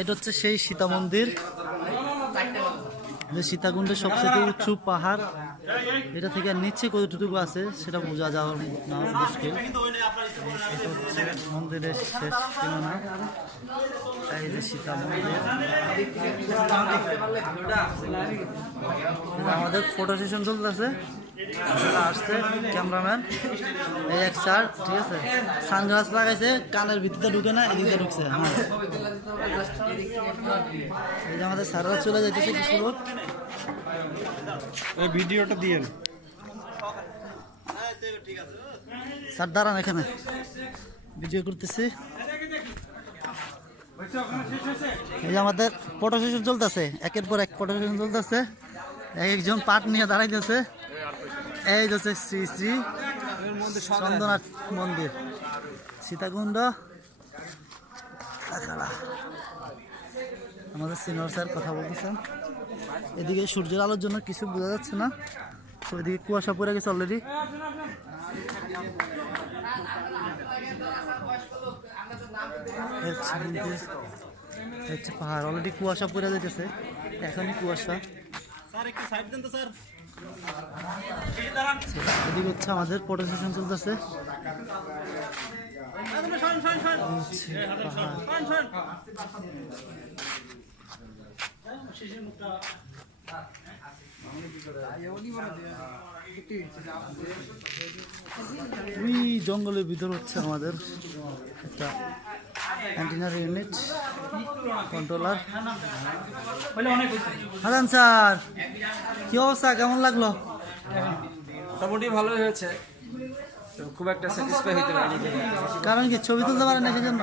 এটা হচ্ছে সেই সীতা মন্দির, যে সীতাকুণ্ডের সবচেয়ে উঁচু পাহাড়। এটা থেকে নিচে কতটুকু আছে সেটা বোঝা যাওয়ার না মুশকিল। এটা হচ্ছে মন্দিরের শেষ সীমানা। এই যে সীতা মন্দির। আমাদের ফটো সেশন চলতেছে, আসছে ক্যামেরাম্যান এই এক স্যার, ঠিক আছে, সানগ্লাস লাগাইছে, কানের ভিতরে ঢুকে না, এদিকে ঢুকছে। এই যে আমাদের স্যাররা চলে যাইতেছে কিছু লোক। এই ভিডিওটা দিয়েন স্যার, দাঁড়ান, এখানে ভিডিও করতেছি। এই যে আমাদের ফটো সেশন চলতেছে, একের পর এক ফটো সেশন চলতেছে। একজন পাট নিয়ে দাঁড়াইতেছে। এই হচ্ছে শ্রী শ্রী চন্দ্রনাথ মন্দির, সীতাকুণ্ড। আমাদের সিনিয়র স্যার কথা বলতেছেন। এদিকে সূর্যের আলোর জন্য কিছু বোঝা যাচ্ছে না, তো এদিকে কুয়াশা পড়ে গেছে অলরেডি। হচ্ছে পাহাড়, অলরেডি কুয়াশা পড়ে যাইতেছে, এখনই কুয়াশা। এদিকে হচ্ছে আমাদের ফটো সেশন চলতেছে। ওই জঙ্গলের ভিতর হচ্ছে আমাদের একটা অ্যান্টিনার ইউনিট, কন্ট্রোলার। হাসান স্যার, কি অবস্থা, কেমন লাগলো? মোটামুটি ভালোই হয়েছে, তো খুব একটা স্যাটিসফাই হইতে পারিনি। কারণ কি ছবি তুলতে পারেন না, সেজন্য?